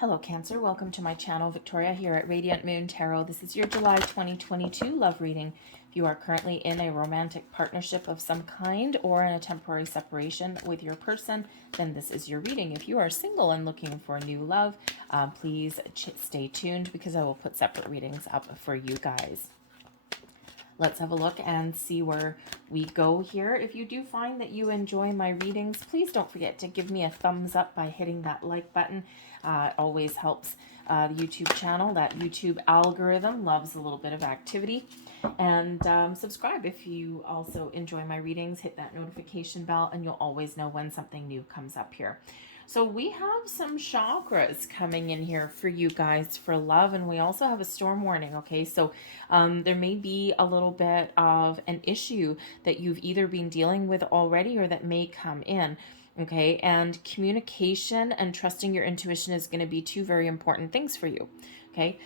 Hello Cancer, welcome to my channel. Victoria here at Radiant Moon Tarot. This is your July 2022 love reading. If you are currently in a romantic partnership of some kind or in a temporary separation with your person, then this is your reading. If you are single and looking for new love, please stay tuned because I will put separate readings up for you guys. Let's have a look and see where we go here. If you do find that you enjoy my readings, please don't forget to give me a thumbs up by hitting that like button. It always helps the YouTube channel. That YouTube algorithm loves a little bit of activity. And subscribe if you also enjoy my readings. Hit that notification bell and you'll always know when something new comes up here. So we have some chakras coming in here for you guys for love, and we also have a storm warning, okay? So there may be a little bit of an issue that you've either been dealing with already or that may come in, okay? And communication and trusting your intuition is going to be two very important things for you. Okay,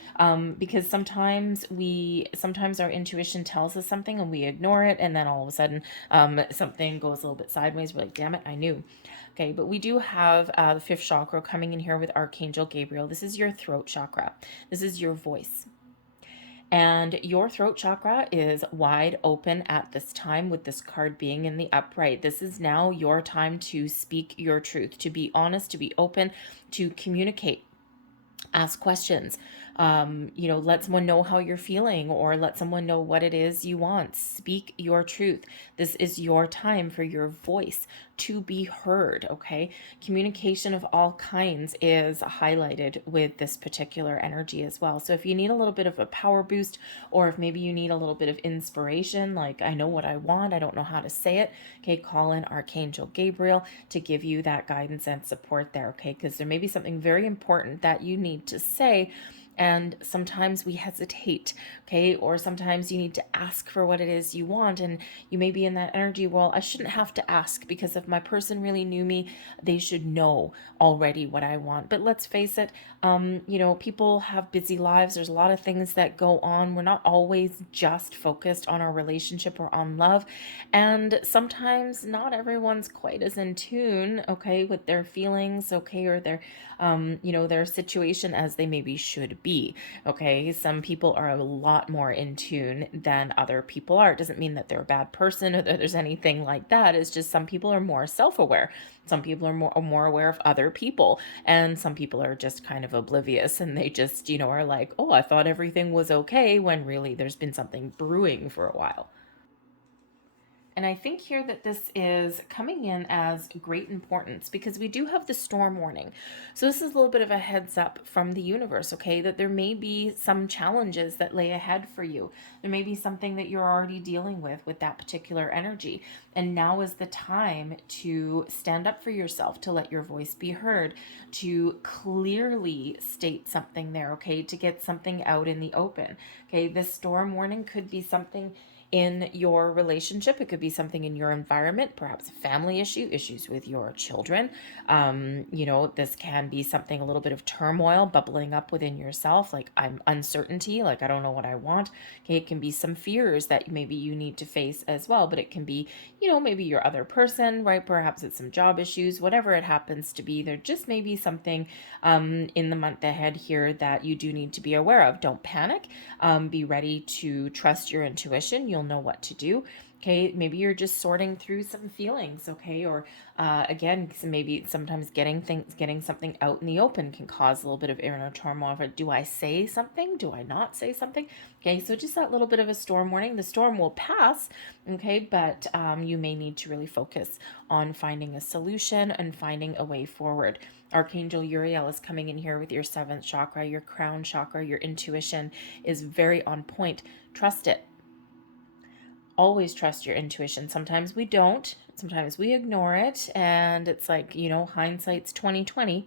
because sometimes our intuition tells us something and we ignore it, and then all of a sudden something goes a little bit sideways. We're like, damn it, I knew. Okay, but we do have the fifth chakra coming in here with Archangel Gabriel. This is your throat chakra. This is your voice. And your throat chakra is wide open at this time with this card being in the upright. This is now your time to speak your truth, to be honest, to be open, to communicate. Ask questions, let someone know how you're feeling, or let someone know what it is you want. Speak your truth. This is your time for your voice to be heard, okay? Communication of all kinds is highlighted with this particular energy as well. So if you need a little bit of a power boost, or if maybe you need a little bit of inspiration, like I know what I want, I don't know how to say it, okay, call in Archangel Gabriel to give you that guidance and support there, okay? Because there may be something very important that you need to say, and sometimes we hesitate, okay? Or sometimes you need to ask for what it is you want, and you may be in that energy, well, I shouldn't have to ask because if my person really knew me, they should know already what I want. But let's face it, people have busy lives. There's a lot of things that go on. We're not always just focused on our relationship or on love. And sometimes not everyone's quite as in tune, okay, with their feelings, okay, or their situation as they maybe should be, okay? Some people are a lot more in tune than other people are. It doesn't mean that they're a bad person or that there's anything like that. It's just some people are more self-aware. Some people are more aware of other people, and some people are just kind of oblivious, and they just, are like, oh, I thought everything was okay, when really there's been something brewing for a while. And I think here that this is coming in as great importance because we do have the storm warning. So this is a little bit of a heads up from the universe, okay, that there may be some challenges that lay ahead for you. There may be something that you're already dealing with that particular energy. And now is the time to stand up for yourself, to let your voice be heard, to clearly state something there, okay, to get something out in the open. Okay, this storm warning could be something in your relationship. It could be something in your environment, perhaps a family issue, issues with your children. This can be something, a little bit of turmoil bubbling up within yourself, like I'm uncertainty, like I don't know what I want. Okay, it can be some fears that maybe you need to face as well, but it can be, maybe your other person, right? Perhaps it's some job issues, whatever it happens to be. There just may be something in the month ahead here that you do need to be aware of. Don't panic. Be ready to trust your intuition. You'll know what to do. Okay, maybe you're just sorting through some feelings, okay? Or again, maybe sometimes getting something out in the open can cause a little bit of inner turmoil. Do I say something? Do I not say something? Okay, so just that little bit of a storm warning. The storm will pass, okay, but you may need to really focus on finding a solution and finding a way forward. Archangel Uriel is coming in here with your seventh chakra, your crown chakra. Your intuition is very on point. Trust it. Always trust your intuition. Sometimes we don't. Sometimes we ignore it, and it's like, hindsight's 2020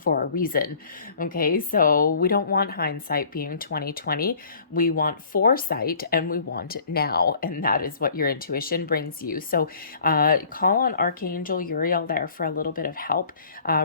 for a reason. Okay, so we don't want hindsight being 2020. We want foresight, and we want it now, and that is what your intuition brings you. So call on Archangel Uriel there for a little bit of help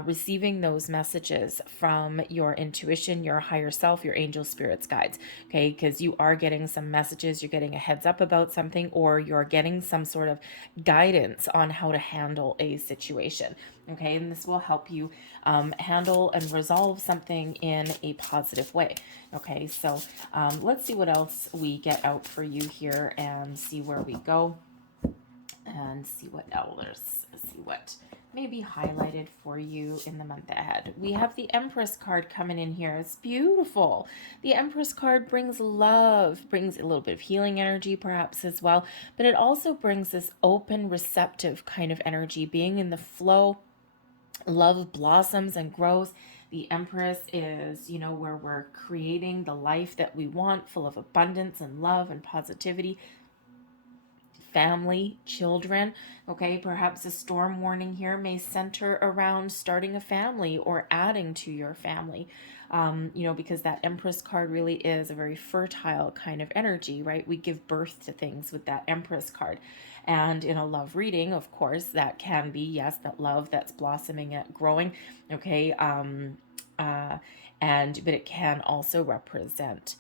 receiving those messages from your intuition, your higher self, your angel spirits guides. Okay, because you are getting some messages, you're getting a heads up about something, or you're getting some sort of guidance on how to handle a situation. Okay, and this will help you handle and resolve something in a positive way. Okay, so let's see what else we get out for you here and see where we go and see what else, see what may be highlighted for you in the month ahead. We have the Empress card coming in here. It's beautiful. The Empress card brings love, brings a little bit of healing energy perhaps as well, but it also brings this open, receptive kind of energy, being in the flow. Love blossoms and grows. The Empress is, where we're creating the life that we want, full of abundance and love and positivity, family, children. Okay, perhaps a storm warning here may center around starting a family or adding to your family. Because that Empress card really is a very fertile kind of energy, right? We give birth to things with that Empress card. And in a love reading, of course, that can be, yes, that love that's blossoming and growing. Okay. Uh, but it can also represent,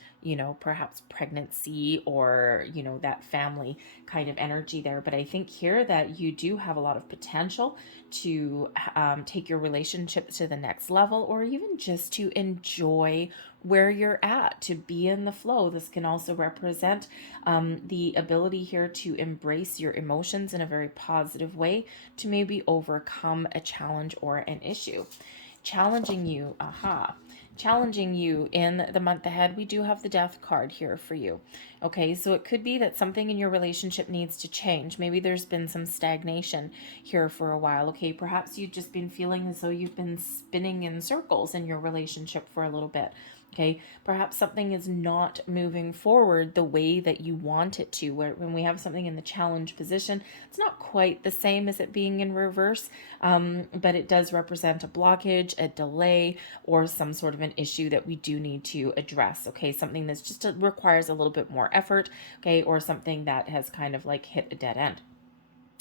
perhaps pregnancy or, that family kind of energy there. But I think here that you do have a lot of potential to take your relationship to the next level, or even just to enjoy where you're at, to be in the flow. This can also represent the ability here to embrace your emotions in a very positive way, to maybe overcome a challenge or an issue. Challenging you, challenging you in the month ahead, we do have the Death card here for you. Okay, so it could be that something in your relationship needs to change. Maybe there's been some stagnation here for a while. Okay, perhaps you've just been feeling as though you've been spinning in circles in your relationship for a little bit. Okay, perhaps something is not moving forward the way that you want it to. When we have something in the challenge position, it's not quite the same as it being in reverse, but it does represent a blockage, a delay, or some sort of an issue that we do need to address. Okay, something that's just requires a little bit more effort. Okay, or something that has kind of like hit a dead end.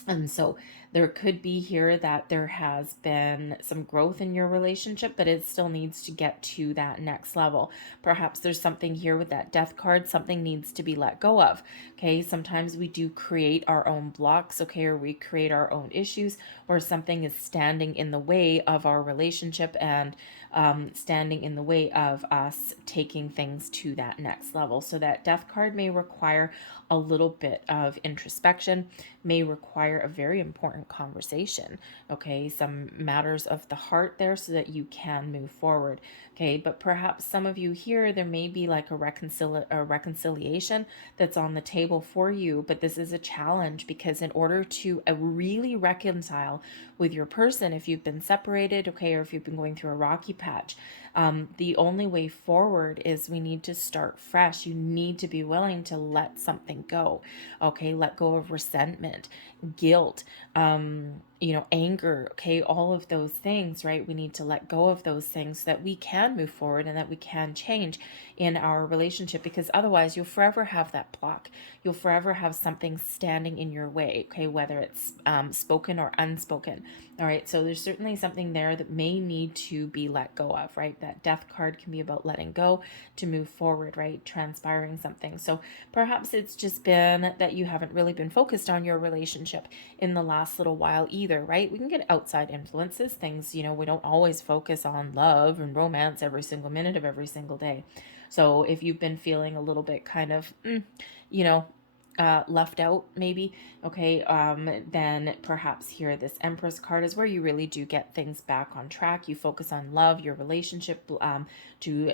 And so there could be here that there has been some growth in your relationship, but it still needs to get to that next level. Perhaps there's something here with that Death card, something needs to be let go of. Okay, sometimes we do create our own blocks, okay, or we create our own issues, or something is standing in the way of our relationship and standing in the way of us taking things to that next level. So that Death card may require a little bit of introspection, may require a very important conversation, okay, some matters of the heart there, so that you can move forward. Okay, but perhaps some of you here, there may be like a reconciliation that's on the table for you, but this is a challenge, because in order to really reconcile with your person, if you've been separated, okay, or if you've been going through a rocky patch, the only way forward is we need to start fresh. You need to be willing to let something go. Okay, let go of resentment, guilt, anger, okay, all of those things, right? We need to let go of those things so that we can move forward and that we can change in our relationship, because otherwise you'll forever have that block. You'll forever have something standing in your way, okay, whether it's spoken or unspoken. All right, so there's certainly something there that may need to be let go of, right? That Death card can be about letting go to move forward, right? Transpiring something. So perhaps it's just been that you haven't really been focused on your relationship in the last little while either, right? We can get outside influences, things, we don't always focus on love and romance every single minute of every single day. So if you've been feeling a little bit kind of, left out maybe, okay, then perhaps here this Empress card is where you really do get things back on track. You focus on love, your relationship, to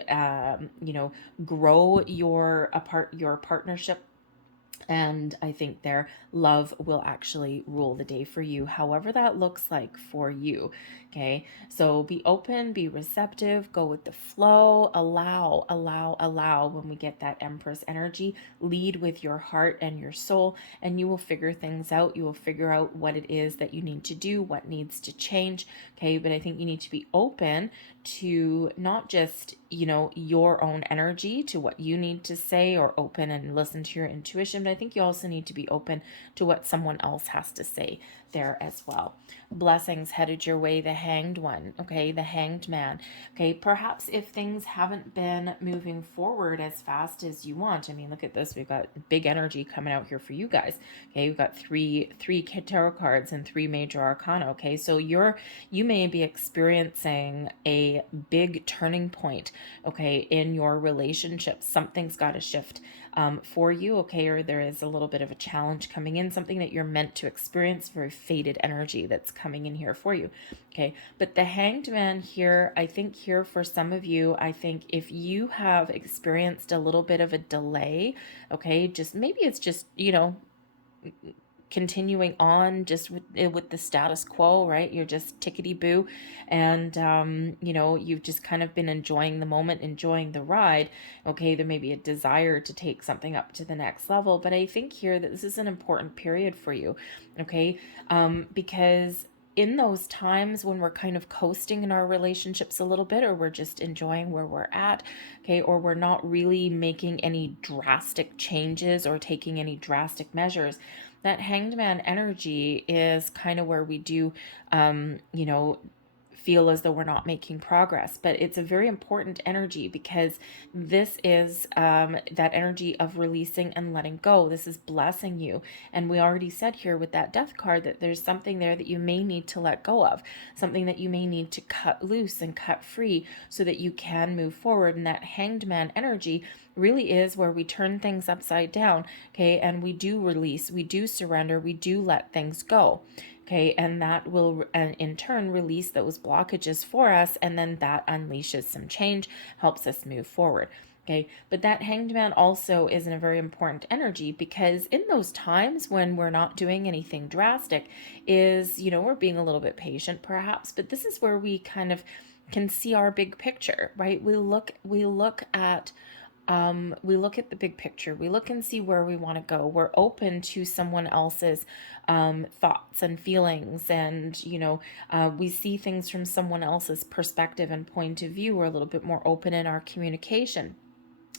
grow your partnership. And I think their love will actually rule the day for you, however that looks like for you. Okay, so be open, be receptive, go with the flow, allow when we get that Empress energy. Lead with your heart and your soul, and you will figure things out. You will figure out what it is that you need to do, what needs to change. Okay, but I think you need to be open to not just, your own energy to what you need to say, or open and listen to your intuition, but I think you also need to be open to what someone else has to say there as well. Blessings headed your way, the Hanged One, okay, the Hanged Man. Okay, perhaps if things haven't been moving forward as fast as you want. I mean, look at this. We've got big energy coming out here for you guys. Okay, we've got three tarot cards and three major arcana. Okay, so you may be experiencing a big turning point, okay, in your relationship. Something's got to shift for you, okay, or there is a little bit of a challenge coming in, something that you're meant to experience, very fated energy that's coming in here for you, okay. But the Hanged Man here, I think here for some of you, I think if you have experienced a little bit of a delay, okay, just maybe it's just, continuing on just with the status quo, right? You're just tickety boo, and you've just kind of been enjoying the moment, enjoying the ride. Okay, there may be a desire to take something up to the next level, but I think here that this is an important period for you, okay, because in those times when we're kind of coasting in our relationships a little bit, or we're just enjoying where we're at, okay, or we're not really making any drastic changes or taking any drastic measures, that Hanged Man energy is kind of where we do, feel as though we're not making progress. But it's a very important energy, because this is that energy of releasing and letting go. This is blessing you. And we already said here with that Death card that there's something there that you may need to let go of, something that you may need to cut loose and cut free so that you can move forward. And that Hanged Man energy really is where we turn things upside down, okay, and we do release, we do surrender, we do let things go, okay, and that will in turn release those blockages for us, and then that unleashes some change, helps us move forward. Okay, but that Hanged Man also is in a very important energy, because in those times when we're not doing anything drastic, is, we're being a little bit patient perhaps, but this is where we kind of can see our big picture, right? We look at the big picture. We look and see where we want to go. We're open to someone else's thoughts and feelings, and we see things from someone else's perspective and point of view. We're a little bit more open in our communication.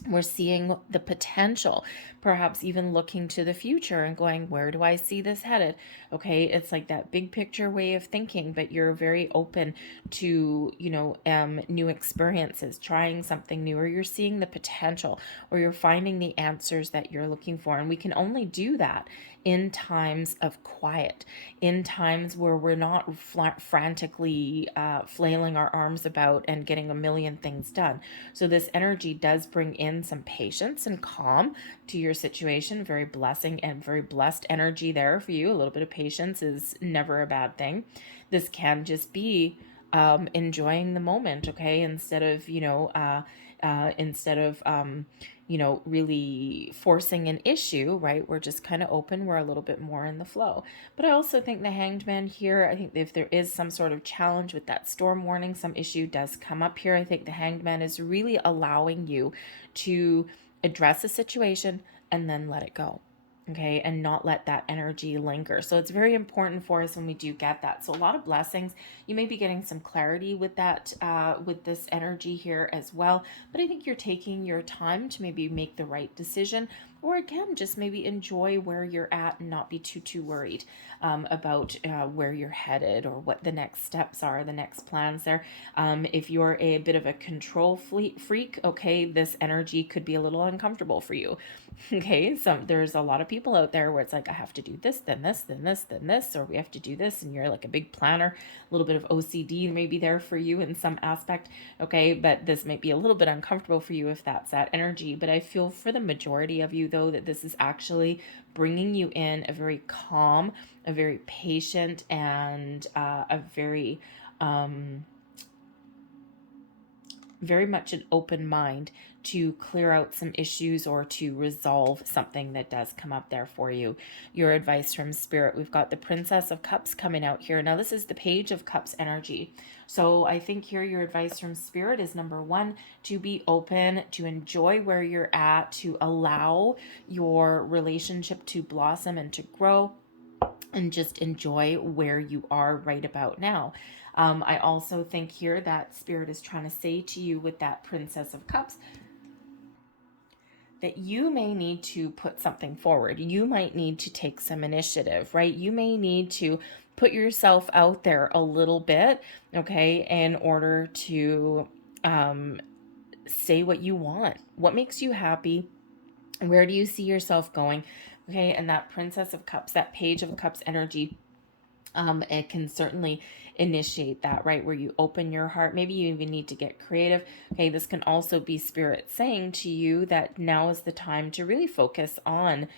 We're seeing the potential, perhaps even looking to the future and going, where do I see this headed? Okay, it's like that big picture way of thinking, but you're very open to, new experiences, trying something new, or you're seeing the potential, or you're finding the answers that you're looking for. And we can only do that in times of quiet, in times where we're not frantically flailing our arms about and getting a million things done. So this energy does bring in some patience and calm to your situation. Very blessing and very blessed energy there for you. A little bit of patience is never a bad thing. This can just be enjoying the moment, okay, instead of really forcing an issue, right? We're just kind of open. We're a little bit more in the flow. But I also think the Hanged Man here, I think if there is some sort of challenge with that storm warning, some issue does come up here, I think the Hanged Man is really allowing you to address a situation and then let it go. Okay, and not let that energy linger. So it's very important for us when we do get that. So a lot of blessings. You may be getting some clarity with that, with this energy here as well. But I think you're taking your time to maybe make the right decision, or again, just maybe enjoy where you're at and not be too worried about where you're headed, or what the next steps are, the next plans there. If you're a bit of a control freak, okay, this energy could be a little uncomfortable for you. Okay, so there's a lot of people out there where it's like, I have to do this, then this, then this, then this, or we have to do this, and you're like a big planner. A little bit of OCD maybe there for you in some aspect, okay, but this might be a little bit uncomfortable for you if that's that energy. But I feel for the majority of you, though, that this is actually bringing you in a very calm, a very patient, and a very very much an open mind to clear out some issues or to resolve something that does come up there for you. Your advice from Spirit, we've got the Princess of Cups coming out here. Now this is the Page of Cups energy. So I think here your advice from Spirit is, number one, to be open, to enjoy where you're at, to allow your relationship to blossom and to grow, and just enjoy where you are right about now. I also think here that Spirit is trying to say to you with that Princess of Cups that you may need to put something forward. You might need to take some initiative, right? You may need to put yourself out there a little bit, okay, in order to say what you want. What makes you happy? Where do you see yourself going? Okay, and that Princess of Cups, that Page of Cups energy, it can certainly initiate that, right? Where you open your heart. Maybe you even need to get creative. Okay, this can also be Spirit saying to you that now is the time to really focus on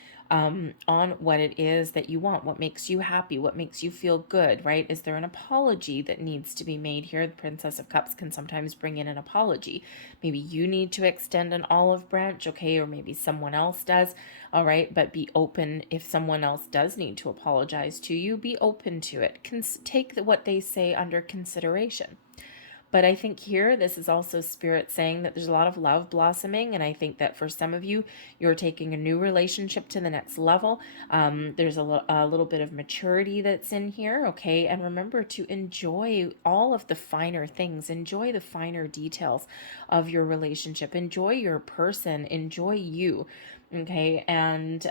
what it is that you want, what makes you happy, what makes you feel good, right? Is there an apology that needs to be made here? The Princess of Cups can sometimes bring in an apology. Maybe you need to extend an olive branch, okay, or maybe someone else does, all right, but be open. If someone else does need to apologize to you, be open to it. Take what they say under consideration. But I think here, this is also Spirit saying that there's a lot of love blossoming. And I think that for some of you, you're taking a new relationship to the next level. There's a little bit of maturity that's in here. Okay. And remember to enjoy all of the finer things, enjoy the finer details of your relationship, enjoy your person, enjoy you. Okay. And,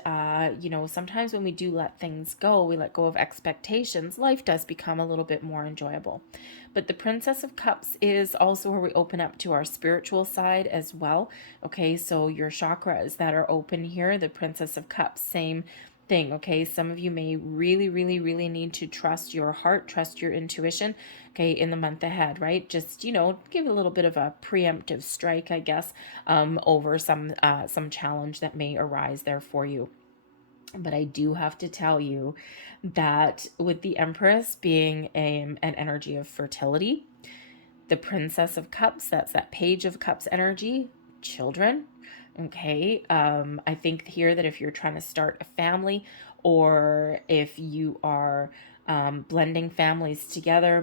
sometimes when we do let things go, we let go of expectations, life does become a little bit more enjoyable. But the Princess of Cups is also where we open up to our spiritual side as well. Okay, so your chakras that are open here, the Princess of Cups, same thing. Okay, some of you may really, really, really need to trust your heart, trust your intuition, okay, in the month ahead, right? Just, give a little bit of a preemptive strike, I guess, over some challenge that may arise there for you. But I do have to tell you that with the Empress being an energy of fertility, the Princess of Cups, that's that Page of Cups energy, children. Okay. I think here that if you're trying to start a family, or if you are blending families together,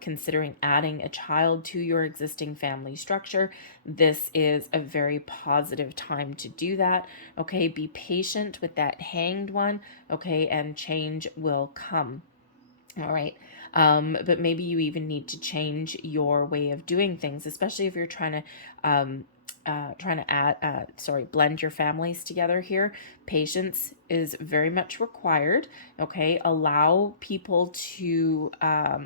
considering adding a child to your existing family structure, this is a very positive time to do that. Okay, be patient with that Hanged One. Okay, and change will come. All right. But maybe you even need to change your way of doing things, especially if you're trying to blend your families together here. Patience is very much required. Okay. Allow people to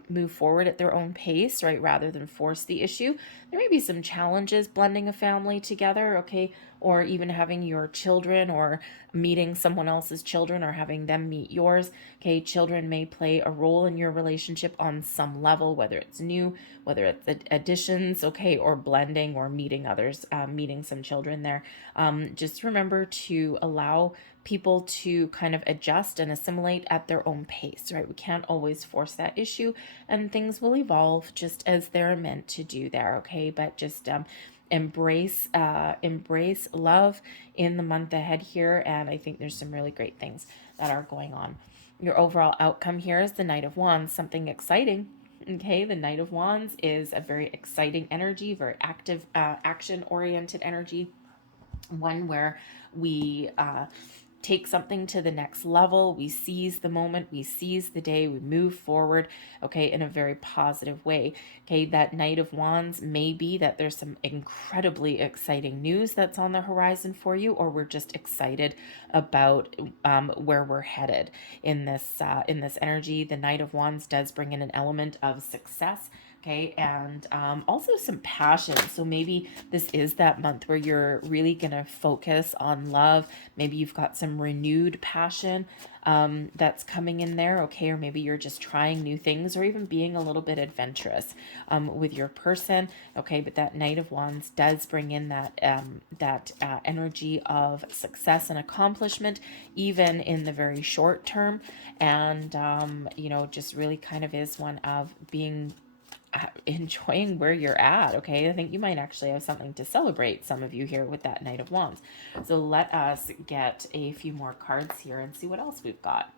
move forward at their own pace, right? Rather than force the issue. There may be some challenges blending a family together. Okay. Or even having your children, or meeting someone else's children, or having them meet yours. Okay, children may play a role in your relationship on some level, whether it's new, whether it's additions, okay, or blending, or meeting others, meeting some children there. Just remember to allow people to kind of adjust and assimilate at their own pace, right? We can't always force that issue, and things will evolve just as they're meant to do there, okay? But just embrace love in the month ahead here, and I think there's some really great things that are going on. Your overall outcome here is the Knight of Wands, something exciting. Okay, the Knight of Wands is a very exciting energy, very active, action oriented energy, one where we take something to the next level. We seize the moment, we seize the day, we move forward, okay, in a very positive way. Okay, that Knight of Wands may be that there's some incredibly exciting news that's on the horizon for you, or we're just excited about where we're headed in this energy. The Knight of Wands does bring in an element of success. Okay, and also some passion. So maybe this is that month where you're really going to focus on love. Maybe you've got some renewed passion that's coming in there, okay? Or maybe you're just trying new things, or even being a little bit adventurous with your person, okay? But that Knight of Wands does bring in that energy of success and accomplishment, even in the very short term. And, just really kind of is one of being enjoying where you're at. Okay, I think you might actually have something to celebrate, some of you here, with that Knight of Wands. So let us get a few more cards here and see what else we've got.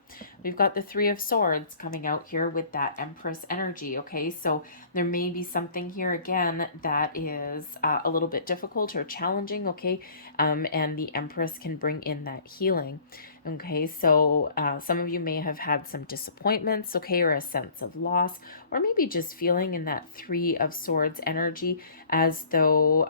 We've got the Three of Swords coming out here with that Empress energy. Okay, so there may be something here again that is a little bit difficult or challenging. Okay, and the Empress can bring in that healing. Okay, so some of you may have had some disappointments, okay, or a sense of loss, or maybe just feeling in that Three of Swords energy as though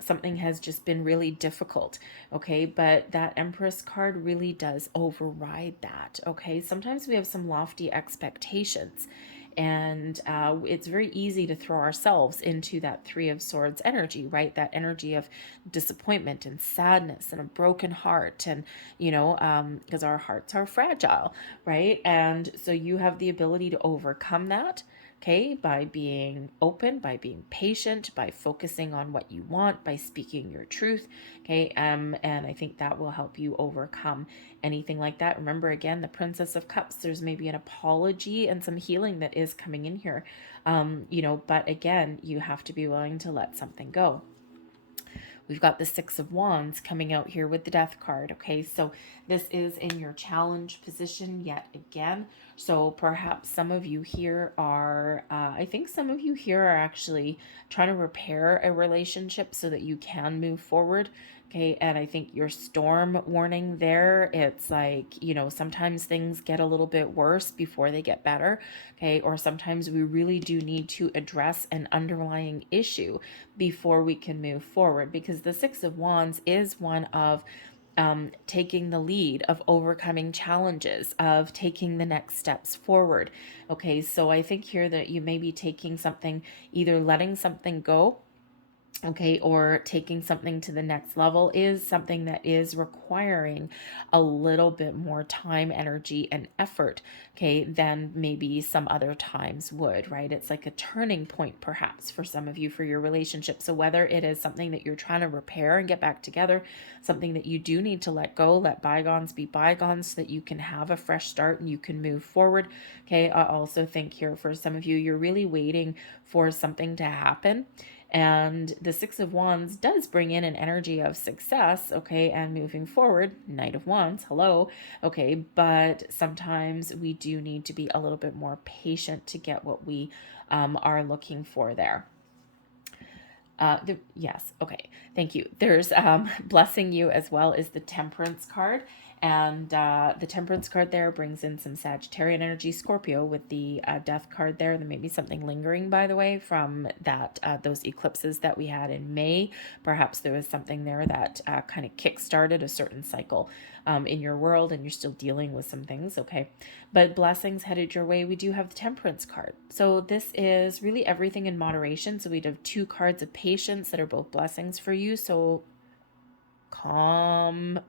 something has just been really difficult, okay, but that Empress card really does override that, okay. Sometimes we have some lofty expectations, and it's very easy to throw ourselves into that Three of Swords energy, right? That energy of disappointment and sadness and a broken heart, and because our hearts are fragile, right? And so you have the ability to overcome that, okay, by being open, by being patient, by focusing on what you want, by speaking your truth, okay. And I think that will help you overcome anything like that. Remember, again, the Princess of Cups, there's maybe an apology and some healing that is coming in here, but again, you have to be willing to let something go. We've got the Six of Wands coming out here with the Death card. Okay, so this is in your challenge position yet again. So perhaps some of you here are, I think some of you here are actually trying to repair a relationship so that you can move forward. Okay, and I think your storm warning there, it's like, sometimes things get a little bit worse before they get better. Okay, or sometimes we really do need to address an underlying issue before we can move forward, because the Six of Wands is one of taking the lead, of overcoming challenges, of taking the next steps forward. Okay, so I think here that you may be taking something, either letting something go, okay, or taking something to the next level, is something that is requiring a little bit more time, energy, and effort, okay, than maybe some other times would, right? It's like a turning point perhaps for some of you for your relationship. So whether it is something that you're trying to repair and get back together, something that you do need to let go, let bygones be bygones, so that you can have a fresh start and you can move forward, okay. I also think here for some of you, you're really waiting for something to happen. And the Six of Wands does bring in an energy of success, okay, and moving forward. Knight of Wands, hello, okay, but sometimes we do need to be a little bit more patient to get what we are looking for there. Yes, okay, thank you. There's blessing you as well is the Temperance card. And the Temperance card there brings in some Sagittarian energy, Scorpio, with the Death card there. There may be something lingering, by the way, from that those eclipses that we had in May. Perhaps there was something there that kind of kick-started a certain cycle in your world, and you're still dealing with some things, okay? But blessings headed your way. We do have the Temperance card. So this is really everything in moderation. So we'd have two cards of patience that are both blessings for you. So calm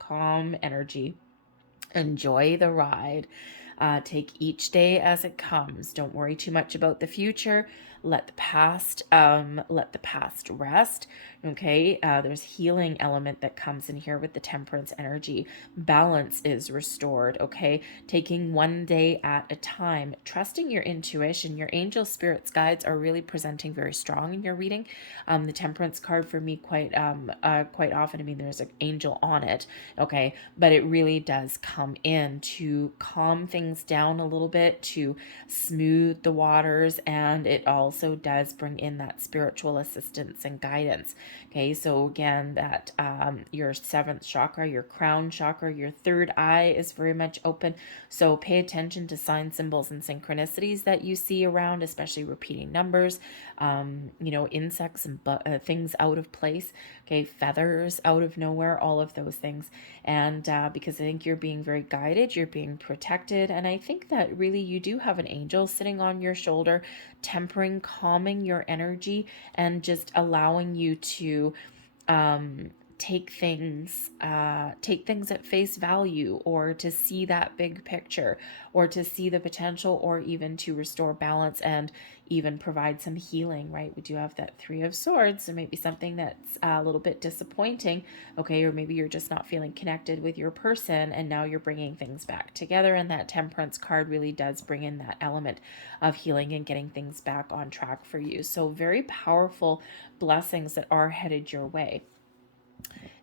energy. Enjoy the ride. Take each day as it comes. Don't worry too much about the future. Let the past rest. Okay, there's healing element that comes in here with the Temperance energy. Balance is restored. Okay, taking one day at a time, trusting your intuition. Your angel spirits guides are really presenting very strong in your reading. The Temperance card for me quite often, I mean, there's an angel on it, okay, but it really does come in to calm things down a little bit, to smooth the waters, and it also does bring in that spiritual assistance and guidance. Okay, so again, that your seventh chakra, your crown chakra, your third eye is very much open. So pay attention to signs, symbols, and synchronicities that you see around, especially repeating numbers, insects and things out of place, okay, feathers out of nowhere, all of those things. And because I think you're being very guided, you're being protected, and I think that really you do have an angel sitting on your shoulder, tempering, calming your energy, and just allowing you to take things at face value, or to see that big picture, or to see the potential, or even to restore balance and even provide some healing, right? We do have that Three of Swords, so maybe something that's a little bit disappointing, okay, or maybe you're just not feeling connected with your person, and now you're bringing things back together, and that Temperance card really does bring in that element of healing and getting things back on track for you. So very powerful blessings that are headed your way.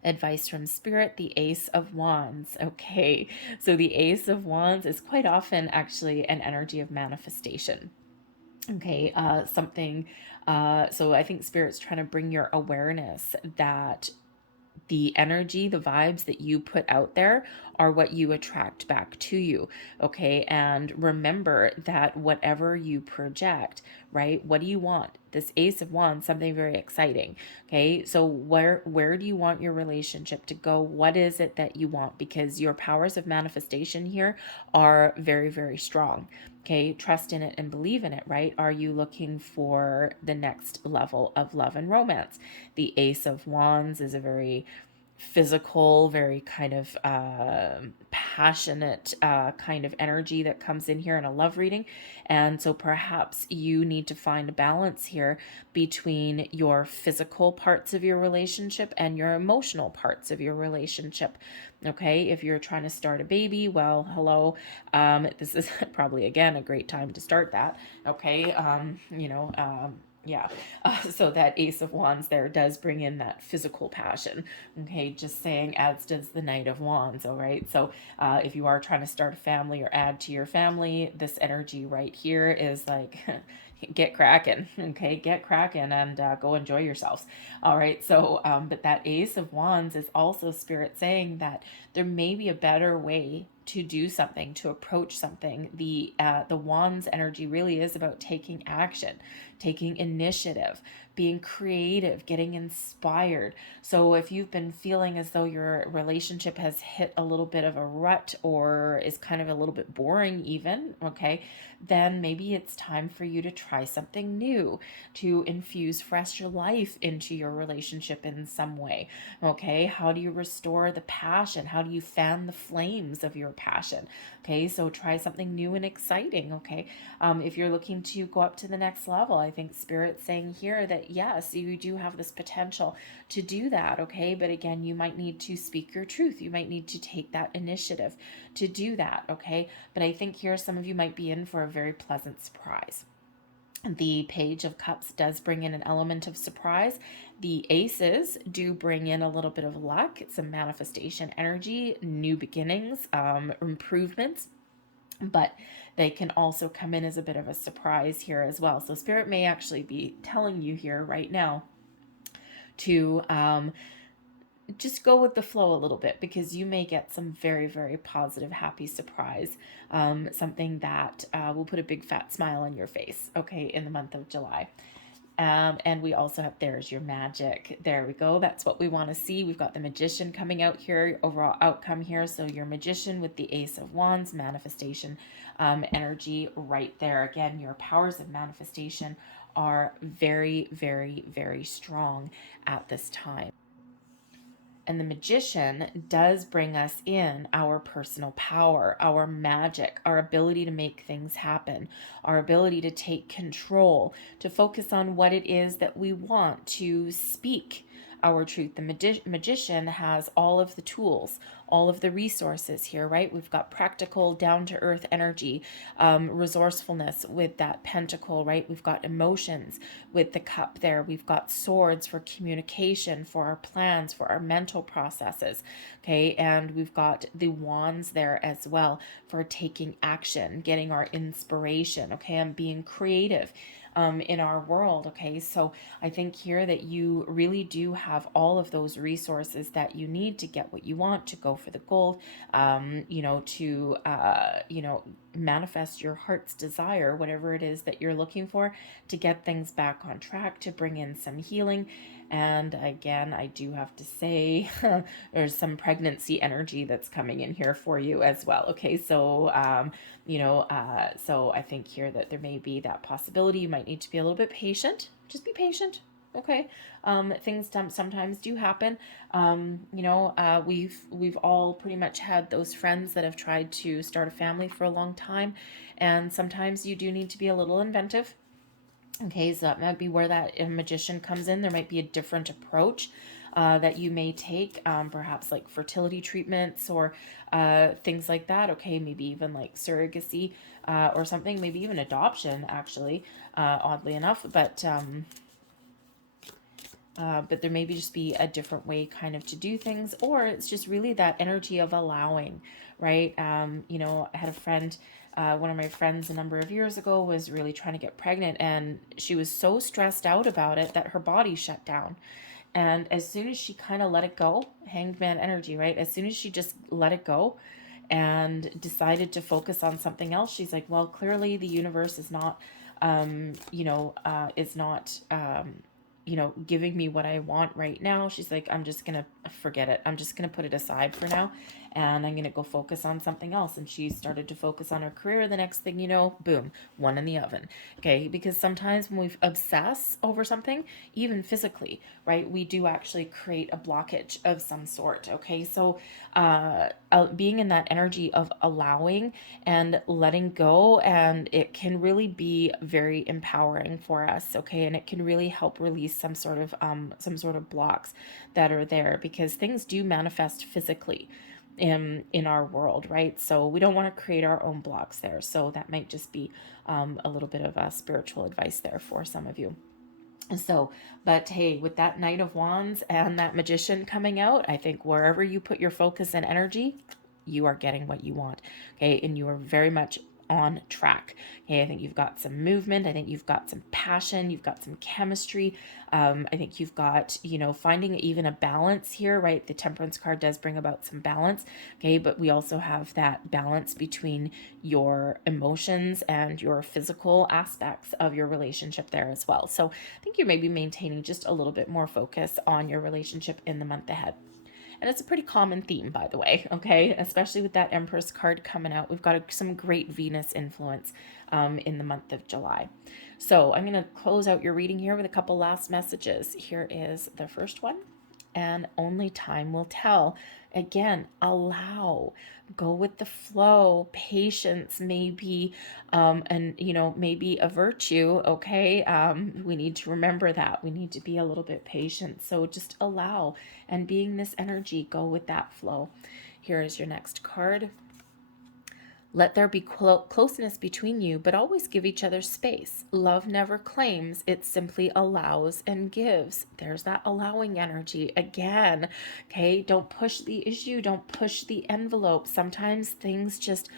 Advice from Spirit, the Ace of Wands. Okay, so the Ace of Wands is quite often actually an energy of manifestation. Okay, so I think Spirit's trying to bring your awareness that the energy, the vibes that you put out there are what you attract back to you. Okay. And remember that whatever you project, right? What do you want? This Ace of Wands, something very exciting. Okay. So where do you want your relationship to go? What is it that you want? Because your powers of manifestation here are very, very strong. Okay, trust in it and believe in it, right? Are you looking for the next level of love and romance? The Ace of Wands is a very physical, very kind of passionate kind of energy that comes in here in a love reading. And so perhaps you need to find a balance here between your physical parts of your relationship and your emotional parts of your relationship. Okay, if you're trying to start a baby, well, hello, this is probably again a great time to start that. Okay, yeah. So that Ace of Wands there does bring in that physical passion. Okay, just saying, as does the Knight of Wands. All right. So if you are trying to start a family or add to your family, this energy right here is like, get cracking. Okay, get cracking and go enjoy yourselves. All right. So, but that Ace of Wands is also Spirit saying that there may be a better way to do something, to approach something. The Wands energy really is about taking action, taking initiative, being creative, getting inspired. So if you've been feeling as though your relationship has hit a little bit of a rut or is kind of a little bit boring even, okay, then maybe it's time for you to try something new, to infuse fresh life into your relationship in some way. Okay, how do you restore the passion? How do you fan the flames of your passion? Okay, so try something new and exciting. Okay, if you're looking to go up to the next level, I think Spirit's saying here that yes, you do have this potential to do that. Okay, but again, you might need to speak your truth. You might need to take that initiative to do that. Okay, but I think here some of you might be in for a very pleasant surprise. The Page of Cups does bring in an element of surprise. The Aces do bring in a little bit of luck. It's a manifestation energy, new beginnings, improvements, but they can also come in as a bit of a surprise here as well. So Spirit may actually be telling you here right now to just go with the flow a little bit, because you may get some very, very positive, happy surprise. Something that will put a big fat smile on your face, okay, in the month of July. And we also have, there's your magic. There we go. That's what we want to see. We've got the Magician coming out here, overall outcome here. So your Magician with the Ace of Wands, manifestation energy right there. Again, your powers of manifestation are very, very, very strong at this time. And the Magician does bring us in our personal power, our magic, our ability to make things happen, our ability to take control, to focus on what it is that we want, to speak our truth. The Magician has all of the tools, all of the resources here, right? We've got practical, down to earth energy, resourcefulness with that pentacle, right? We've got emotions with the cup there. We've got swords for communication, for our plans, for our mental processes, okay? And we've got the wands there as well for taking action, getting our inspiration, okay? And being creative in our world. Okay, so I think here that you really do have all of those resources that you need to get what you want, to go for the gold, to manifest your heart's desire, whatever it is that you're looking for, to get things back on track, to bring in some healing. And again, I do have to say, there's some pregnancy energy that's coming in here for you as well. Okay, so so I think here that there may be that possibility. You might need to be a little bit patient. Just be patient. Okay, things sometimes do happen. We've all pretty much had those friends that have tried to start a family for a long time, and sometimes you do need to be a little inventive. Okay, so that might be where that Magician comes in. There might be a different approach that you may take, perhaps like fertility treatments or things like that. Okay, maybe even like surrogacy or something, maybe even adoption, actually, oddly enough. But there may just be a different way kind of to do things, or it's just really that energy of allowing, right? I had a friend, one of my friends a number of years ago was really trying to get pregnant, and she was so stressed out about it that her body shut down. And as soon as she kind of let it go, hanged man energy, right? As soon as she just let it go and decided to focus on something else, she's like, well, clearly the universe is not, is not, giving me what I want right now. She's like, I'm just going to forget it. I'm just going to put it aside for now. And I'm going to go focus on something else. And she started to focus on her career. The next thing you know, boom, one in the oven. Okay. Because sometimes when we obsess over something, even physically, right, we do actually create a blockage of some sort. Okay. So, being in that energy of allowing and letting go, and it can really be very empowering for us. Okay. And it can really help release some sort of blocks that are there, because things do manifest physically in our world, right? So we don't want to create our own blocks there. So that might just be a little bit of spiritual advice there for some of you. So, but hey, with that Knight of Wands and that Magician coming out, I think wherever you put your focus and energy, you are getting what you want. Okay. And you are very much on track. Okay. I think you've got some movement. I think you've got some passion. You've got some chemistry. I think you've got, finding even a balance here, right? The Temperance card does bring about some balance. Okay. But we also have that balance between your emotions and your physical aspects of your relationship there as well. So I think you're maybe maintaining just a little bit more focus on your relationship in the month ahead. And it's a pretty common theme, by the way, okay? Especially with that Empress card coming out. We've got some great Venus influence in the month of July. So I'm going to close out your reading here with a couple last messages. Here is the first one. And only time will tell. Again, allow, go with the flow. Patience may be, and maybe a virtue. Okay, we need to remember that we need to be a little bit patient. So just allow, and being this energy, go with that flow. Here is your next card. Let there be closeness between you, but always give each other space. Love never claims, it simply allows and gives. There's that allowing energy again. Okay, don't push the issue, don't push the envelope. Sometimes things just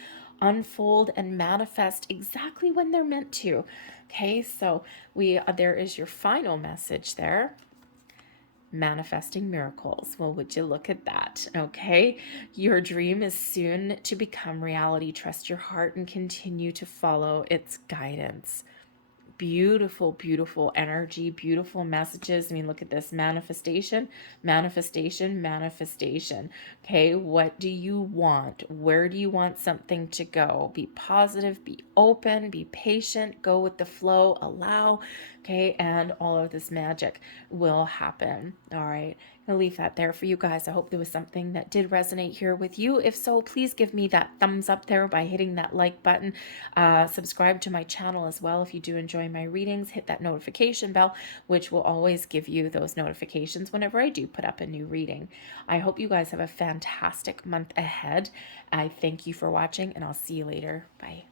unfold and manifest exactly when they're meant to. Okay, so there is your final message there. Manifesting miracles. Well, would you look at that? Okay. Your dream is soon to become reality. Trust your heart and continue to follow its guidance. Beautiful, beautiful energy, beautiful messages. I mean, look at this: manifestation, manifestation, manifestation. Okay, what do you want? Where do you want something to go? Be positive, be open, be patient, go with the flow, allow. Okay, and all of this magic will happen. All right. I'll leave that there for you guys. I hope there was something that did resonate here with you. If so, please give me that thumbs up there by hitting that like button. Subscribe to my channel as well if you do enjoy my readings. Hit that notification bell, which will always give you those notifications whenever I do put up a new reading. I hope you guys have a fantastic month ahead. I thank you for watching, and I'll see you later. Bye.